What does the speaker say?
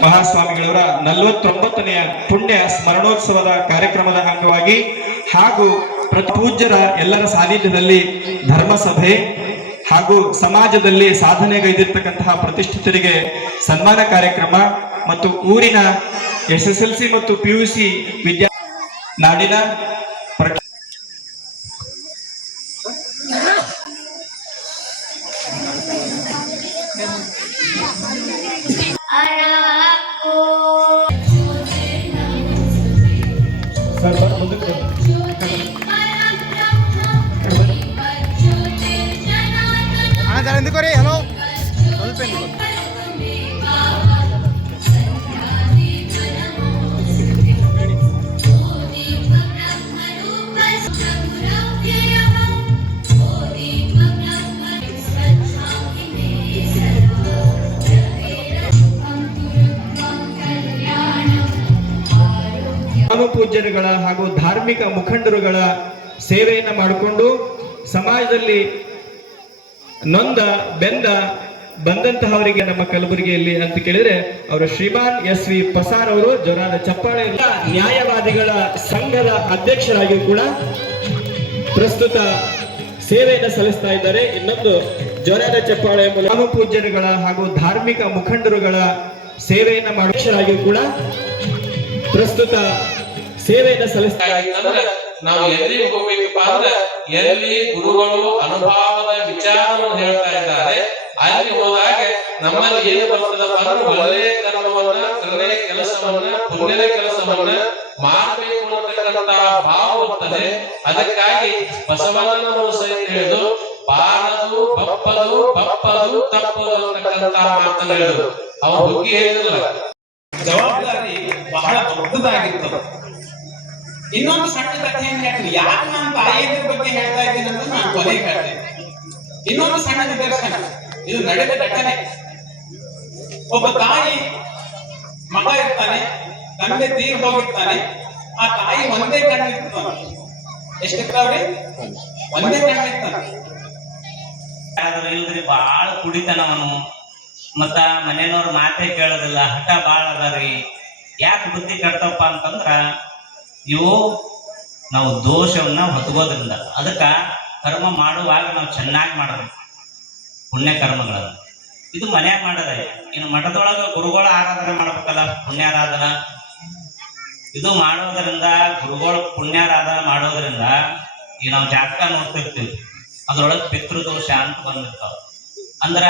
ಮಹಾಸ್ವಾಮಿಗಳವರ ನಲವತ್ತೊಂಬತ್ತನೆಯ ಪುಣ್ಯ ಸ್ಮರಣೋತ್ಸವದ ಕಾರ್ಯಕ್ರಮದ ಅಂಗವಾಗಿ ಹಾಗೂ ಪೂಜ್ಯರ ಎಲ್ಲರ ಸಾನ್ನಿಧ್ಯದಲ್ಲಿ ಧರ್ಮಸಭೆ ಹಾಗೂ ಸಮಾಜದಲ್ಲಿ ಸಾಧನೆಗೈದಿರ್ತಕ್ಕಂತಹ ಪ್ರತಿಷ್ಠಿತರಿಗೆ ಸನ್ಮಾನ ಕಾರ್ಯಕ್ರಮ ಮತ್ತು ಊರಿನ ಎಸ್ ಎಸ್ ಎಲ್ ಸಿ ಮತ್ತು ಪಿ ಯು ಸಿ ವಿದ್ಯಾ ನಾಡಿನ ಪ್ರ- అన్న సార్ ఎందుకు హలో. చదువుతాను ಪೂಜ್ಯರುಗಳ ಹಾಗೂ ಧಾರ್ಮಿಕ ಮುಖಂಡರುಗಳ ಸೇವೆಯನ್ನು ಮಾಡಿಕೊಂಡು ಸಮಾಜದಲ್ಲಿ ನೊಂದ, ಬೆಂದ ಬಂದಂತಹವರಿಗೆ ನಮ್ಮ ಕಲಬುರಗಿಯಲ್ಲಿ ಅಂತ ಕೇಳಿದ್ರೆ ಅವರು ಶ್ರೀಮಾನ್ ಎಸ್ ವಿ ಪಸಾರ್ ಅವರು, ಜೋರಾದ ಚಪ್ಪಾಳೆ ನ್ಯಾಯವಾದಿಗಳ ಸಂಘದ ಅಧ್ಯಕ್ಷರಾಗಿ ಕೂಡ ಪ್ರಸ್ತುತ ಸೇವೆಯನ್ನು ಸಲ್ಲಿಸ್ತಾ ಇದ್ದಾರೆ. ಇನ್ನೊಂದು ಜೋರಾದ ಚಪ್ಪಾಳೆ ಮೂಲಕ ಪೂಜ್ಯರುಗಳ ಹಾಗೂ ಧಾರ್ಮಿಕ ಮುಖಂಡರುಗಳ ಸೇವೆಯನ್ನು ಮಾಡಿ ಕೂಡ ಪ್ರಸ್ತುತ ಸೇವೆಯನ್ನು ಸಲ್ಲಿಸ್ತಾ ಅಂದ್ರೆ ನಾವು ಎಲ್ಲಿಗೆ ಹೋಗ್ಬೇಕಪ್ಪ ಅಂದ್ರೆ ಎಲ್ಲಿ ಗುರುಗಳು ಅನುಭವದ ವಿಚಾರವನ್ನು ಹೇಳ್ತಾ ಇದ್ದಾರೆ, ಅಲ್ಲಿ ಹೋದಾಗ ನಮ್ಮಲ್ಲಿ ಏನು ಬರ್ತದಪ್ಪ ಅಂದ್ರೆ ಒಳ್ಳೆಯ ಕರ್ಮವನ್ನ ಕರುಣೆಯ ಕೆಲಸವನ್ನ, ಪುಣ್ಯದ ಕೆಲಸವನ್ನ ಮಾಡಬೇಕು ಅನ್ನತಕ್ಕಂತ ಭಾವ ಬರ್ತದೆ. ಅದಕ್ಕಾಗಿ ಬಸವಣ್ಣನವರು ಸಹಿತ ಹೇಳಿದ್ರು ಬಾರದು ಬಪ್ಪದು ಬಪ್ಪದು, ತಪ್ಪದು ಅಂತಕ್ಕಂತಹ ಮಾತನ್ನ ಹೇಳಿದ್ರು. ಅವ್ರು ಹುಗ್ಗಿ ಹೇಳಿದ್ರಲ್ಲ ಜವಾಬ್ದಾರಿ ಬಹಳ ದೊಡ್ಡದಾಗಿತ್ತು. ಇನ್ನೊಂದು ಸಣ್ಣ ಕಥೆಯನ್ನು ಹೇಳ್ತೀನಿ ಯಾಕೆ ನಾನು ತಾಯಿಯಂದ್ರ ಬಗ್ಗೆ ಹೇಳ್ತಾ ಇದ್ದೀನಿ ಅಂತ ನಾನು ಕೊನೆ ಹೇಳ್ತೇನೆ ಇನ್ನೊಂದು ಸಣ್ಣ ನಿದರ್ಶನ. ಇದು ನಡೆದ ಘಟನೆ. ಒಬ್ಬ ತಾಯಿ ಮಗ ಇರ್ತಾನೆ, ತಂದೆ ತೀರ್ ಹೋಗಿರ್ತಾನೆ. ಆ ತಾಯಿ ಒಂದೇ ಕಣ್ಣಿರ್ತಾನೆ ಎಷ್ಟಿರ್ತಾವ್ರಿ ಒಂದೇ ಕಣ್ಣಿರ್ತಾನೆ ಇಲ್ರಿ ಬಾಳ ಕುಡಿತಾನವನು. ಮತ್ತ ಮನೆಯವ್ರ ಮಾತೇ ಕೇಳೋದಿಲ್ಲ. ಹಠ ಬಾಳ ಅದಾರಿ ಯಾಕೆ ಬುದ್ಧಿ ಕಟ್ತಪ್ಪ ಅಂತಂದ್ರ ಇವು ನಾವು ದೋಷವನ್ನ ಹೊತ್ಕೋದ್ರಿಂದ. ಅದಕ್ಕ ಕರ್ಮ ಮಾಡುವಾಗ ನಾವು ಚೆನ್ನಾಗಿ ಮಾಡಬೇಕು. ಪುಣ್ಯ ಕರ್ಮಗಳನ್ನ ಇದು ಮನ್ಯಾಗ ಮಾಡದ. ಇನ್ನು ಮಠದೊಳಗೆ ಗುರುಗಳ ಆರಾಧನೆ ಮಾಡ್ಬೇಕಲ್ಲ, ಪುಣ್ಯಾರಾಧನ? ಇದು ಮಾಡೋದ್ರಿಂದ, ಗುರುಗಳ ಪುಣ್ಯಾರಾಧನೆ ಮಾಡೋದ್ರಿಂದ ಈ ನಾವು ಜಾತಕ ನೋಡ್ತಿರ್ತೀವಿ. ಅದ್ರೊಳಗೆ ಪಿತೃದೋಷ ಅಂತ ಬಂದಿರ್ತಾವ. ಅಂದ್ರ